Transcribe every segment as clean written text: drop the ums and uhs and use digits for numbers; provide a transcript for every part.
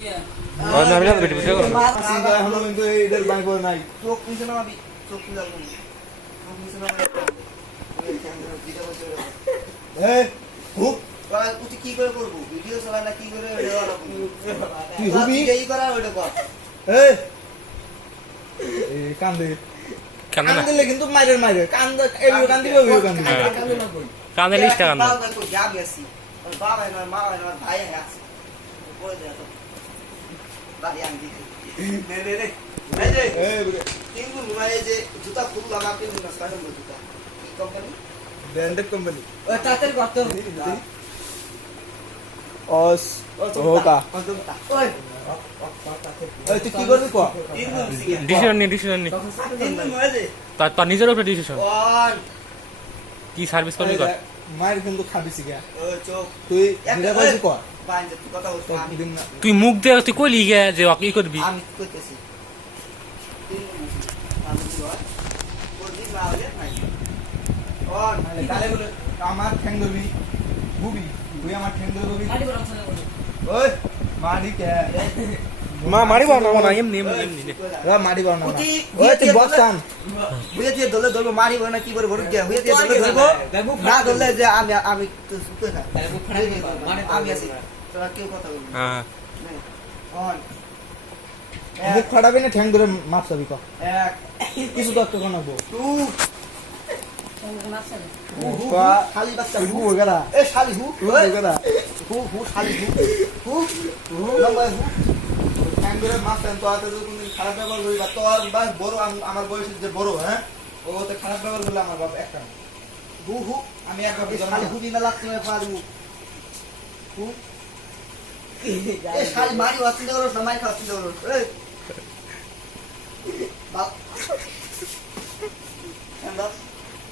না আমি বেটি বুঝে করো এখন কিন্তু এদের বাইক নাই চোখ নিচে নামাবি চোখ খুলে যাবে চোখ নিচে নামাবি এই হুক তুই কি করে করবো ভিডিও চালা না কি করে তুই হুবি এই করা ওইটা কর এই কান্দে কান্দলে কিন্তু মাইরে মাইরে কান্দ এই কান্দিবে ওই কান্দিবে কান্দে লিস্টটা কান্দে বাবা কই যাবি আসি বাবা না মা না ভাই আছে বলে দে তো বাড়ি আনবি নে নে নে এই যে কিন্তু মোবাইলে যে জুতা খুব লাগাতে না সাইড জুতা কি কোম্পানি ব্র্যান্ডেড কোম্পানি ও তাতের কত অস হোকা ওই ওই তুই কি করবি কো ডিসিশন নি তার নিজের উপরে ডিসিশন কি সার্ভিস করবি কর মার কিন্তু খাবি সিগা ও চোখ তুই ভিডিও করবি কো বাইন্দে তুই কথা বলছ তুই মুখ দিয়ে তুই কইলি গে যে কি করবি আমি কইতেছি আমি কই করবি না হলে নাই ওর তাহলে বলে আমার ঠ্যাং ধরবি বুবি তুই আমার ঠ্যাং ধরবি মারি বরং চলে বল ওই মারি কে মা মারিব না এমনি রা মারিব না ওই তুই বসান বুঝে দিয়ে দলে দলে মারিব না কি করে ভরুক দিয়া বুঝে দিয়ে দলে ধরবো না দলে যে আমি তো সুতে না আমি আছি তোরা কেউ কথা বলবি হ্যাঁ অন মুখ ফাটাবি না ঠ্যাং ধরে মাপ চাবি ক এক কিছু তো একটা কোনাবো টু খালি বাচ্চা হু ওগেরা এ শালি হু ওগেরা হু শালি হু লম্বা হু ঠ্যাং ধরে মাপ চান তো আতে যদি তুমি খারাপ ব্যবহার করি বা তোর বা বড় আমার বয়সের যে বড় হ্যাঁ ওতে খারাপ ব্যবহার করলে আমার বাপ একটা হু আমি একবার শালি হু দিনা লাগতে পারবো হু এ শালি মারি ওয়াতি দেওর সময় খাওয়াতি দেওর এই বাপ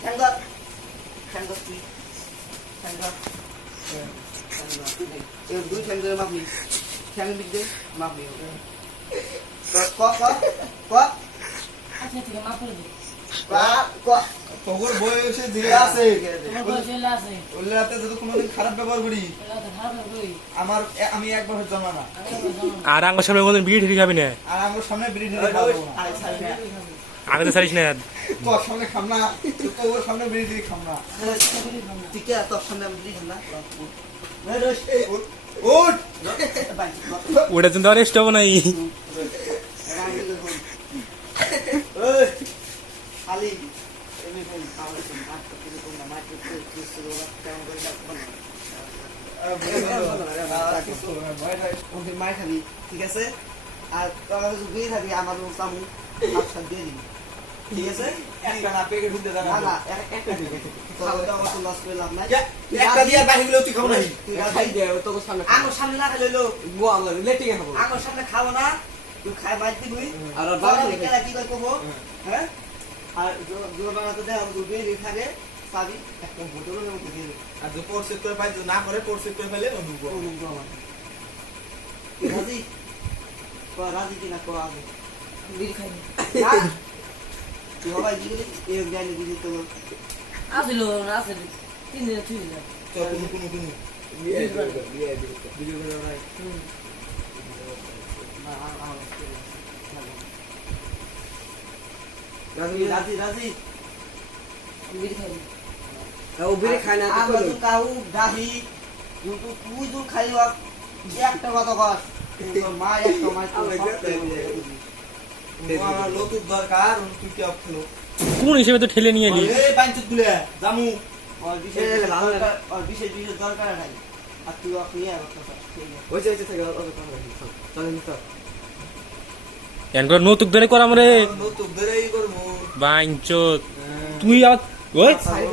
ঠ্যাঙ্গা তুই ঠ্যাঙ্গা এই দুই ঠ্যাঙ্গা মাপনি ঠ্যাঙ্গা দিতে মাপনি ক আচ্ছা ঠিক আছে মাফ করে দিই তোর বয়সে যে আছে তোমার বয়স এলা আছে ওলে রাতে যদি কোনোদিন খারাপ ব্যবহার করি এলা তো খারাপ কই আমি একবার জন্মা না আর আঙ্গুর সামনে কোনদিন বিড়ি ঠিকই খাবি না আর আমার সামনে বিড়ি ঢেলে খাবো না আগে তো ছাড়িস না তোর সামনে খাম না তোর সামনে বিড়ি ঢেলে খাম না ঠিক আছে তোর সামনে আমি দিই না উঠ ওটা তো আর স্টপ নাই খালি এমনি কোন খাওয়া আছে মাছ করতে কোন না মাছ করতে কিছু কেমন করে ওকে মার খাবি ঠিক আছে আর তোরা যদি বিয়ে থাকি আমার সামু আচ্ছা দিয়ে দিবি ঠিক আছে একটা না পেকে ঢুকতে না জানা না একটা দিবি খাওয়াটা আমার তো লস করে লাভ নাই একটা দিয়ে বাহি গুলো তুই খাবো না তুই খাই দে তোকে সামনে আমার সামনে না খাই লইলো লেটিং খাবো আমার সামনে খাবো না তুই খাই মার দিবি আর বাবা খেলা কি করব হ্যাঁ আর জোর বানাতে দে আর দুই দিন থাকে পাবি একটা বোতলের মধ্যে দিয়ে আর যে কোর্স করে পাই না করে কোর্স করে ফেলে অনুভব রাজি রাজি কিনা কো আগে বিড়ি খাই তুই হবাই দিবি এই জানি দিবি তো আসলো না আসলে 3 দিন তুই যা তো কোনো বিয়ে ভিডিও করে রাই রাজি রাজি বিড়ি খাই ও বিড়ি খায় না আমরা তো কাউ দাহি কিন্তু তুই তো খাইবা একটা কথা কস মা একটা মা তো আমার লোতুর দরকার তুই কি অপছলো কোন হিসেবে তো ঠেলে নিয়ে এলি এই পাঁচুত গুলে জামু আর বিশেষ দরকার নাই আর তুই আপনি আর কথা হইছে থেকে চলে নিত এনগুলো নতুক ধরে কর আমরে লোতুর ধরেই করব বাইঞ্চত তুই আর ওই সাইড